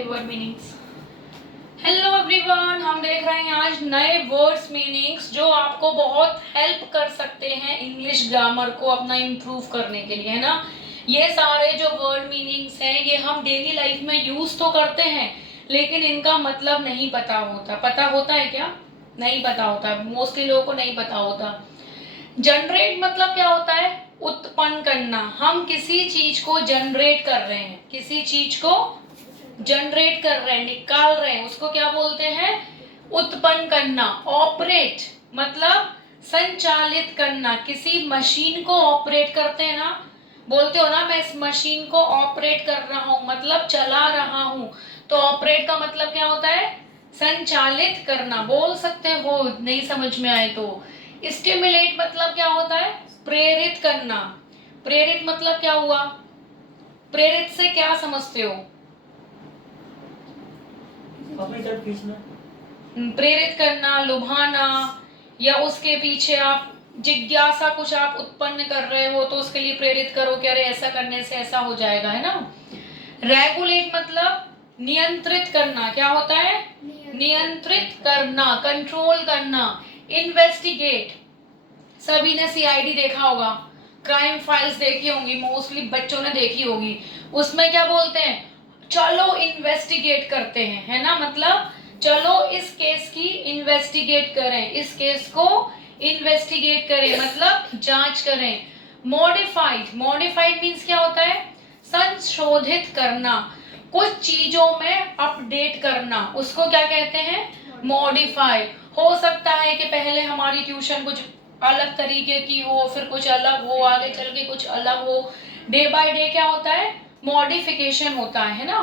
नए word meanings. Hello everyone, हम देख रहे हैं आज नए वर्ड्स मीनिंग्स जो आपको बहुत हेल्प कर सकते हैं इंग्लिश ग्रामर को अपना इम्प्रूव करने के लिए, है ना। ये सारे जो वर्ड मीनिंग्स हैं ये हम डेली लाइफ में यूज तो करते हैं, लेकिन इनका मतलब नहीं पता होता। पता होता है क्या? नहीं पता होता, मोस्टली लोगों को नहीं पता होता। जनरेट मतलब क्या होता है? उत्पन्न करना। हम किसी चीज को जनरेट कर रहे हैं, किसी चीज को जनरेट कर रहे हैं, निकाल रहे हैं, उसको क्या बोलते हैं? उत्पन्न करना। ऑपरेट मतलब संचालित करना। किसी मशीन को ऑपरेट करते हैं ना, बोलते हो ना मैं इस मशीन को ऑपरेट कर रहा हूं, मतलब चला रहा हूं। तो ऑपरेट का मतलब क्या होता है? संचालित करना। बोल सकते हो नहीं समझ में आए तो। स्टिमुलेट मतलब क्या होता है? प्रेरित करना। प्रेरित मतलब क्या हुआ? प्रेरित से क्या समझते हो? प्रेरित करना, लुभाना, या उसके पीछे आप जिज्ञासा कुछ आप उत्पन्न कर रहे हो तो उसके लिए प्रेरित करो कि अरे ऐसा करने से ऐसा हो जाएगा, है ना। रेगुलेट मतलब नियंत्रित करना। क्या होता है? नियंत्रित करना, कंट्रोल करना। इन्वेस्टिगेट, सभी ने सीआईडी देखा होगा, क्राइम फाइल्स देखी होंगी, मोस्टली बच्चों ने देखी होगी। उसमें क्या बोलते हैं? चलो इन्वेस्टिगेट करते हैं, है ना। मतलब चलो इस केस की इन्वेस्टिगेट करें, इस केस को इन्वेस्टिगेट करें मतलब जांच करें। मॉडिफाइड, मॉडिफाइड मीन्स क्या होता है? संशोधित करना, कुछ चीजों में अपडेट करना, उसको क्या कहते हैं? मॉडिफाई। हो सकता है कि पहले हमारी ट्यूशन कुछ अलग तरीके की हो, फिर कुछ अलग हो, आगे चल के कुछ अलग हो। डे बाय डे क्या होता है? मॉडिफिकेशन होता है ना।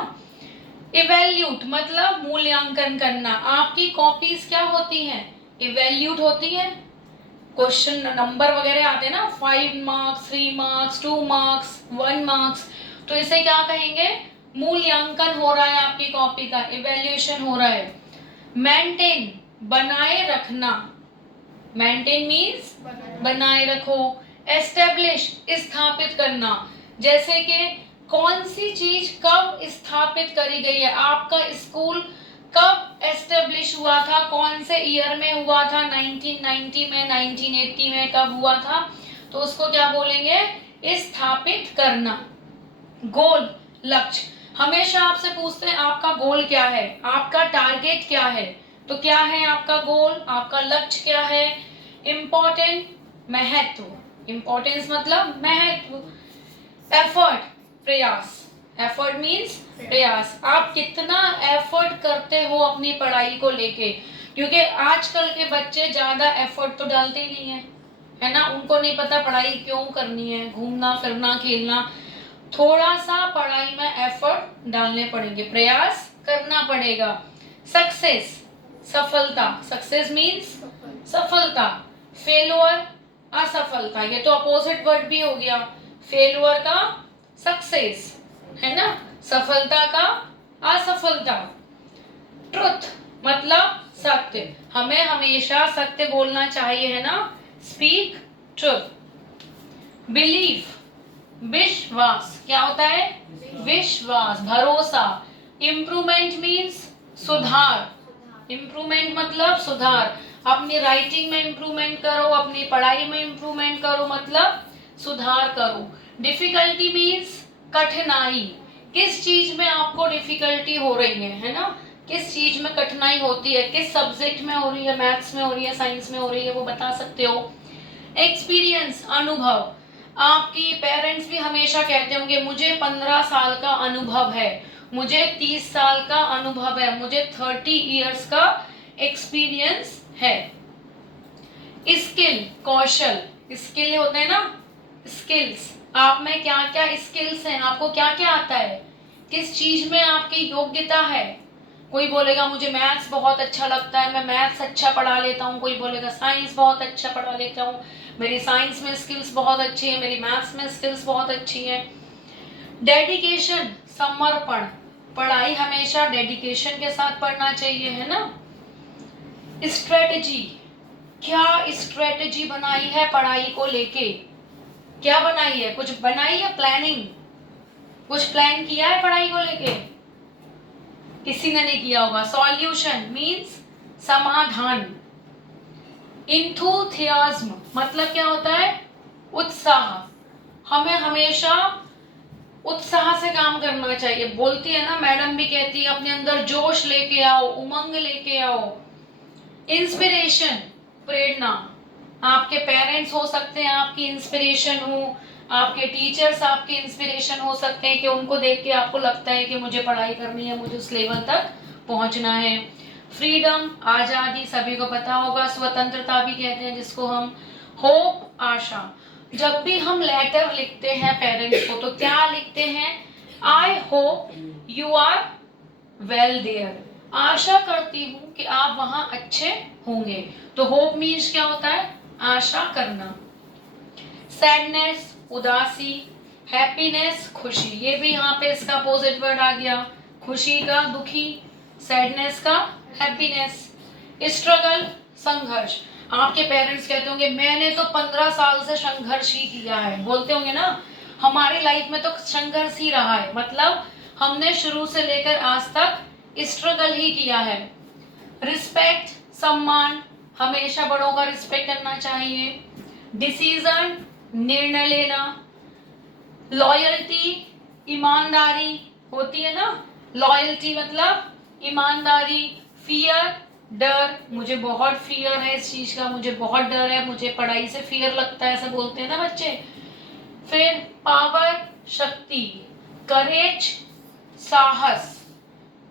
इवेल्यूट मतलब मूल्यांकन करना। आपकी कॉपीज क्या होती हैं? इवेल्यूट होती हैं। क्वेश्चन नंबर वगैरह आते हैं ना, 5 मार्क्स, 3 मार्क्स, 2 मार्क्स, 1 मार्क्स, तो इसे क्या कहेंगे? मूल्यांकन हो रहा है आपकी कॉपी का, इवेल्यूएशन हो रहा है। मेंटेन बनाए रखना। मेंटेन मीन्स बनाए रखो। एस्टेब्लिश स्थापित करना, जैसे कि कौन सी चीज कब स्थापित करी गई है। आपका स्कूल कब एस्टेब्लिश हुआ था, कौन से ईयर में हुआ था? 1990 में, 1980 में कब हुआ था? तो उसको क्या बोलेंगे? स्थापित करना। गोल, लक्ष्य। हमेशा आपसे पूछते हैं आपका गोल क्या है, आपका टारगेट क्या है। तो क्या है आपका गोल, आपका लक्ष्य क्या है? इम्पोर्टेंट, महत्व। इम्पोर्टेंस मतलब महत्व। एफर्ट, प्रयास। एफर्ट मीन्स प्रयास। आप कितना एफर्ट करते हो अपनी पढ़ाई को लेके, क्योंकि आजकल के बच्चे ज्यादा एफर्ट तो डालते ही नहीं है ना। उनको नहीं पता पढ़ाई क्यों करनी है, घूमना फिरना खेलना। थोड़ा सा पढ़ाई में एफर्ट डालने पड़ेंगे, प्रयास करना पड़ेगा। सक्सेस, सफलता। सक्सेस मीन्स सफलता। फेलुअर, असफलता। ये तो अपोजिट वर्ड भी हो गया, फेलुअर का सक्सेस, है ना, सफलता का असफलता। ट्रुथ मतलब सत्य, हमें हमेशा सत्य बोलना चाहिए, है ना। Speak truth. बिलीफ, विश्वास। क्या होता है? विश्वास, भरोसा। इम्प्रूवमेंट मीन्स सुधार। इम्प्रूवमेंट मतलब सुधार। अपनी राइटिंग में इम्प्रूवमेंट करो, अपनी पढ़ाई में इम्प्रूवमेंट करो, मतलब सुधार करो। डिफिकल्टी मीन्स कठिनाई। किस चीज में आपको डिफिकल्टी हो रही है ना, किस चीज में कठिनाई होती है, किस सब्जेक्ट में हो रही है, मैथ्स में हो रही है, साइंस में हो रही है, वो बता सकते हो। एक्सपीरियंस, अनुभव। आपकी पेरेंट्स भी हमेशा कहते होंगे मुझे 15 साल का अनुभव है, मुझे 30 साल का अनुभव है, मुझे 30 इयर्स का एक्सपीरियंस है। स्किल, कौशल। स्किल होते हैं ना, स्किल्स। आप में क्या क्या स्किल्स हैं, आपको क्या क्या आता है, किस चीज में आपकी योग्यता है। कोई बोलेगा मुझे मैथ्स बहुत अच्छा लगता है, मैं मैथ्स अच्छा पढ़ा लेता हूँ। कोई बोलेगा साइंस बहुत अच्छा पढ़ा लेता हूँ, मेरी साइंस में स्किल्स बहुत अच्छी है, मेरी मैथ्स में स्किल्स बहुत अच्छी है। डेडिकेशन, समर्पण। पढ़ाई हमेशा डेडिकेशन के साथ पढ़ना चाहिए, है ना। स्ट्रेटजी, क्या स्ट्रेटजी बनाई है पढ़ाई को लेके, क्या बनाई है, कुछ बनाई है प्लानिंग, कुछ प्लान किया है पढ़ाई को लेके। किसी ने नहीं किया होगा। सॉल्यूशन मीन्स समाधान। इंथुथियाज्म मतलब क्या होता है? उत्साह। हमें हमेशा उत्साह से काम करना चाहिए। बोलती है ना मैडम भी कहती है अपने अंदर जोश लेके आओ, उमंग लेके आओ। इंस्पिरेशन प्रेरणा, आपके पेरेंट्स हो सकते हैं आपकी इंस्पिरेशन हो, आपके टीचर्स आपके इंस्पिरेशन हो सकते हैं कि उनको देख के आपको लगता है कि मुझे पढ़ाई करनी है, मुझे उस लेवल तक पहुंचना है। फ्रीडम आजादी, सभी को पता होगा, स्वतंत्रता भी कहते हैं जिसको हम। होप आशा, जब भी हम लेटर लिखते हैं पेरेंट्स को तो क्या लिखते हैं? I hope you are well there, आशा करती हूँ कि आप वहां अच्छे होंगे। तो होप मीन्स क्या होता है? आशा करना। सैडनेस उदासी, हैप्पीनेस खुशी, ये भी यहाँ पे इसका अपोजिट वर्ड आ गया। खुशी का दुखी, सैडनेस का हैप्पीनेस। स्ट्रगल संघर्ष, आपके पेरेंट्स कहते होंगे मैंने तो 15 साल से संघर्ष ही किया है, बोलते होंगे ना हमारी लाइफ में तो संघर्ष ही रहा है, मतलब हमने शुरू से लेकर आज तक स्ट्रगल ही किया है। रिस्पेक्ट सम्मान, हमेशा बड़ों का रिस्पेक्ट करना चाहिए। डिसीजन निर्णय लेना। लॉयल्टी ईमानदारी होती है ना, लॉयल्टी मतलब ईमानदारी। फियर डर, मुझे बहुत फियर है इस चीज का, मुझे बहुत डर है, मुझे पढ़ाई से फियर लगता है, ऐसा बोलते हैं ना बच्चे। फिर पावर शक्ति। करेज साहस,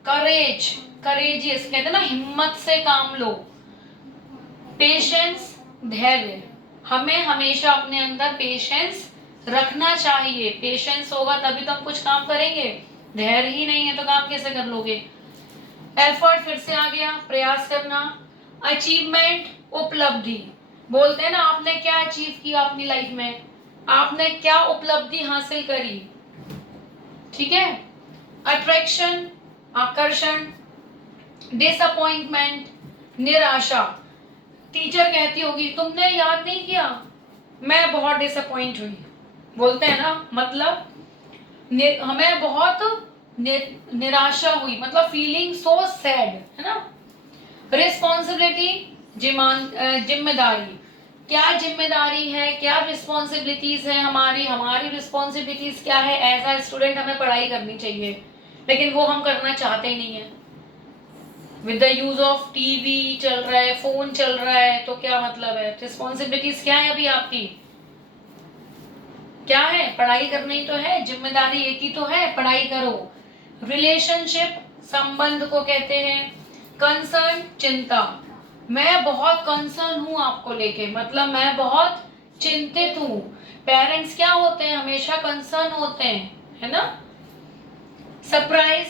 करेज करेजियस कहते हैं ना, हिम्मत से काम लो। पेशेंस धैर्य, हमें हमेशा अपने अंदर पेशेंस रखना चाहिए। पेशेंस होगा तभी तो हम कुछ काम करेंगे, धैर्य ही नहीं है तो काम कैसे कर लोगे। एफर्ट फिर से आ गया, प्रयास करना। अचीवमेंट उपलब्धि, बोलते हैं ना आपने क्या अचीव किया अपनी लाइफ में, आपने क्या उपलब्धि हासिल करी, ठीक है। अट्रैक्शन आकर्षण। डिसअपॉइंटमेंट निराशा, टीचर कहती होगी तुमने याद नहीं किया, मैं बहुत डिसअपॉइंट हुई, बोलते हैं ना, मतलब हमें बहुत निराशा हुई, मतलब फीलिंग सो सैड, है ना। रिस्पॉन्सिबिलिटी जिम्मेदारी, क्या जिम्मेदारी है, क्या रिस्पॉन्सिबिलिटीज है हमारी, हमारी रिस्पॉन्सिबिलिटीज क्या है। एज अ स्टूडेंट हमें पढ़ाई करनी चाहिए लेकिन वो हम करना चाहते ही नहीं है। With the use of TV चल रहा है, फोन चल रहा है, तो क्या मतलब है। रिस्पॉन्सिबिलिटीज क्या है अभी आपकी, क्या है, पढ़ाई करनी तो है, जिम्मेदारी एक ही तो है, पढ़ाई करो। रिलेशनशिप संबंध को कहते हैं। कंसर्न चिंता, मैं बहुत कंसर्न हूं आपको लेके, मतलब मैं बहुत चिंतित हूं। पेरेंट्स क्या होते हैं, हमेशा कंसर्न होते हैं, है ना। सरप्राइज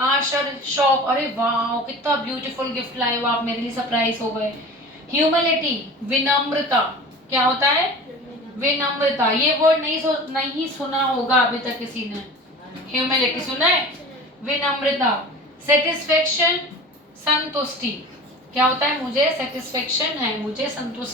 आश्चर्य शौक, अरे वाह कितना ब्यूटीफुल गिफ्ट लाए हो आप मेरे लिए, सरप्राइज हो गए। ह्यूमिलिटी विनम्रता, क्या होता है, विनम्रता, ये वर्ड नहीं सुना होगा अभी तक किसी ने, ह्यूमिलिटी सुना है, विनम्रता। सेटिस्फेक्शन संतुष्टि, क्या होता है, मुझे सेटिस्फेक्शन है, मुझे संतुष्टि